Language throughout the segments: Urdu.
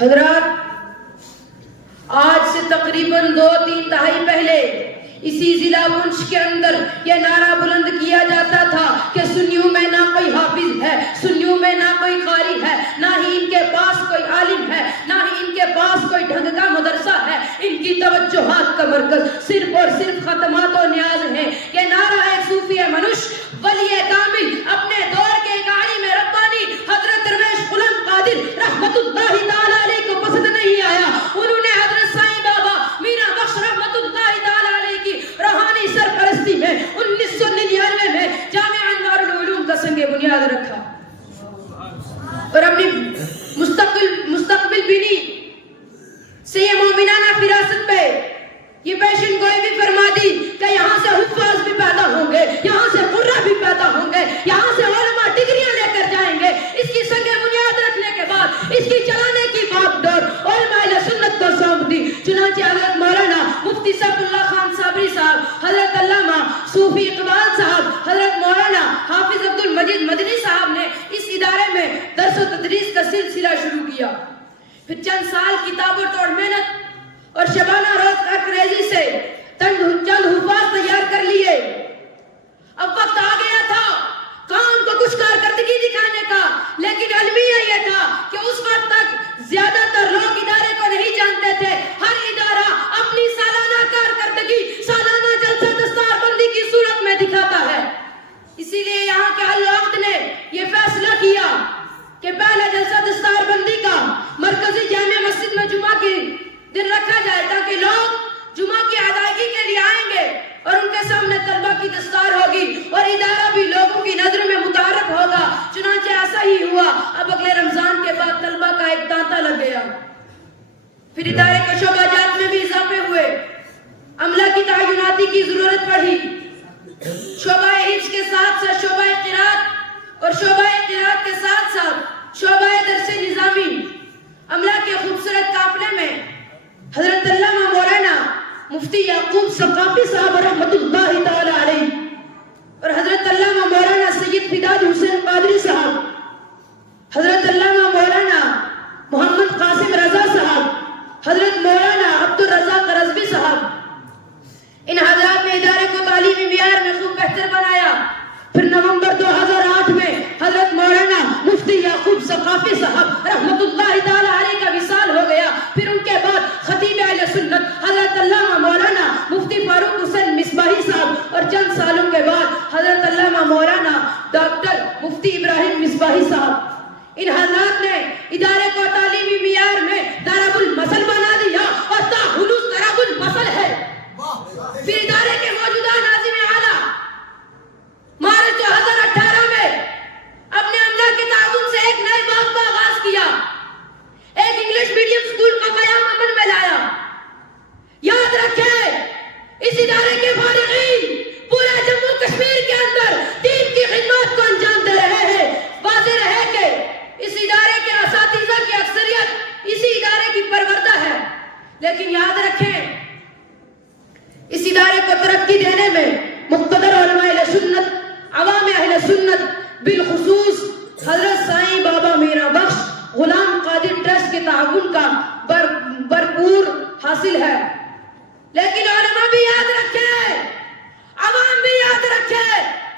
حضرات، آج سے تقریباً 2-3 دہائی پہلے اسی ضلع پونچھ کے اندر یہ نعرہ بلند کیا جاتا تھا کہ سنیوں میں نہ کوئی حافظ ہے، سنیوں میں نہ کوئی قاری ہے، نہ ہی ان کے پاس کوئی عالم ہے، نہ ہی ان کے پاس کوئی ڈھنگ کا مدرسہ ہے، ان کی توجہات کا مرکز صرف اور صرف ختمات و نیاز ہے۔ یہ نعرہ ایک صوفی منش ولی کامل اپنے دور کے ایک عالم ربانی حضرت درویش غلام قادر رحمت اللہ تعالی علیہ کو پسند نہیں آیا۔ انہوں نے حضرت سائیں بابا میرا بخش رحمت اللہ تعالی علیہ کی روحانی سرپرستی میں 1999 میں جامعہ انوار العلوم کا سنگ بنیاد رکھا اور اپنی مستقبل بینی سے یہ مومنانہ فراست پہ یہ پیشن گوئی بھی فرما دی کہ یہاں سے حفاظ بھی پیدا ہوں گے، یہاں سے قرہ بھی پیدا ہوں گے، یہاں سے علماء ڈگریاں لے کر جائیں گے۔ اس کی سنگ بنیاد رکھنے کے بعد اس کی چلانے کی بات ڈور علماء اہل سنت کو سونپ دی۔ چنانچہ حضرت مولانا مفتی سعد اللہ خان صابری صاحب، حضرت علامہ صوفی اقبال صاحب، حضرت مولانا حافظ عبد المجید مدنی صاحب نے اس ادارے میں درس و تدریس کا سلسلہ شروع کیا۔ پھر چند سال کتاب و توڑ محنت اور شبانہ روز کارکریزی سے چند حفاظ تیار کر لیے۔ اب وقت آ گیا تھا قوم کو کچھ کارکردگی دکھانے کا، لیکن المیہ یہ تھا کہ اس وقت تک زیادہ تر لوگ ادارے کو نہیں جانتے تھے۔ ہر ادارہ اپنی سالانہ کارکردگی سالانہ جلسہ دستار بندی کی صورت میں دکھاتا ہے۔ اسی لیے یہاں کے اہل وقت نے یہ فیصلہ کیا کہ پہلا جلسہ دستار بندی کا مرکزی جامع مسجد میں جمعہ کے دن رکھا جائے تاکہ لوگ جمعہ کی ادائیگی کے لیے آئیں گے اور ان کے سامنے طلبہ کی دستار ہوگی اور ادارہ بھی لوگوں کی نظر میں متعارف ہوگا۔ چنانچہ ایسا ہی ہوا۔ اب اگلے رمضان کے بعد طلبہ کا ایک تانتا لگ گیا۔ پھر ادارے کے شعبہ جات میں بھی اضافے ہوئے، عملہ کی تعیناتی کی ضرورت پڑی۔ شعبہ حفظ کے ساتھ ساتھ شعبہ قرات اور شعبہ قرات کے ساتھ ساتھ شعبہ درس نظامی عملہ کے خوبصورت قافلے میں حضرت علامہ مولانا مفتی یعقوب ثقافی صاحب رحمت اللہ تعالی علیہ اور حضرت علامہ مولانا سید فداد حسین قادری صاحب، حضرت علامہ مولانا محمد قاسم رضا صاحب، حضرت مولانا عبد الرزاق رضوی صاحب، ان حضرات نے ادارے کو تعلیمی معیار میں خوب بہتر بنایا۔ پھر نومبر 2008 میں حضرت مولانا مفتی یعقوب ثقافی صاحب رحمت اللہ تعالی علیہ کا وصال ہو گیا۔ پھر ان کے بعد خطیب اہل سنت حضرت علامہ مولانا مفتی فاروق حسین مصباحی صاحب اور چند سالوں کے بعد حضرت علامہ مولانا ڈاکٹر مفتی ابراہیم مصباحی صاحب، ان حضرات نے ادارے کو تعلیمی معیار میں ضرب المثل بنا دیا اور تا خلوص ضرب المثل ہے۔ پھر ادارے کے موجودہ ناظم اعلیٰ مارچ 2018 میں اپنے عملہ کے تعاون سے ایک نئے باب کا آغاز کیا، ایک انگلش میڈیم سکول کا قیام عمل میں لایا۔ یاد رکھیں اس ادارے کے فارغین پورے جموں کشمیر کے اندر دین کی خدمات کو انجام دے رہے ہیں۔ واضح رہے کہ اس ادارے کے اساتذہ کی اکثریت اسی ادارے کی پروردہ ہے، لیکن یاد رکھیں اس ادارے کو ترقی دینے میں مقتدر علماء اہل سنت، عوام اہل سنت، بالخصوص حضرت سائیں بابا میرا بخش غلام قادر ٹرسٹ کے تعاون کا بھرپور حاصل ہے۔ لیکن علماء بھی یاد رکھیں، عوام بھی یاد رکھیں،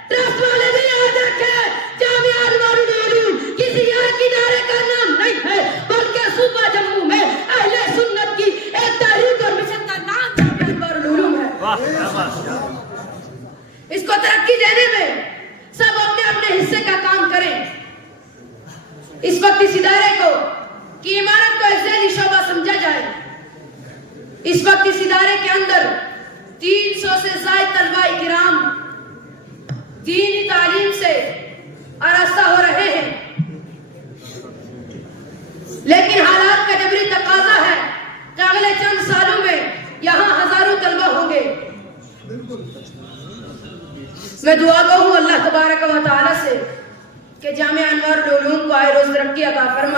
ٹرسٹ والے بھی یاد رکھیں، جامعہ انوار العلوم کسی ایک ادارے کا نام نہیں ہے، بلکہ صوبہ جموں میں اہل سنت کی ایک تحریک اور مشن کا نام جامعہ انوار العلوم ہے۔ اس کو ترقی دینے میں سب اپنے اپنے حصے کا کام کریں۔ اس وقت اس ادارے کو کی عمارت کو ایک ذیلی شعبہ سمجھا جائے۔ اس وقت اس ادارے کے اندر 300 سے زائد طلباء کرام دینی تعلیم سے آراستہ ہو رہے ہیں، لیکن حالات کا جبری تقاضا ہے کہ اگلے چند سالوں میں یہاں ہزاروں طلباء ہوں گے۔ میں دعا گو ہوں اللہ تبارک و تعالی سے کہ جامعہ انوار العلوم کو آئے روز ترقی عطا فرمائے۔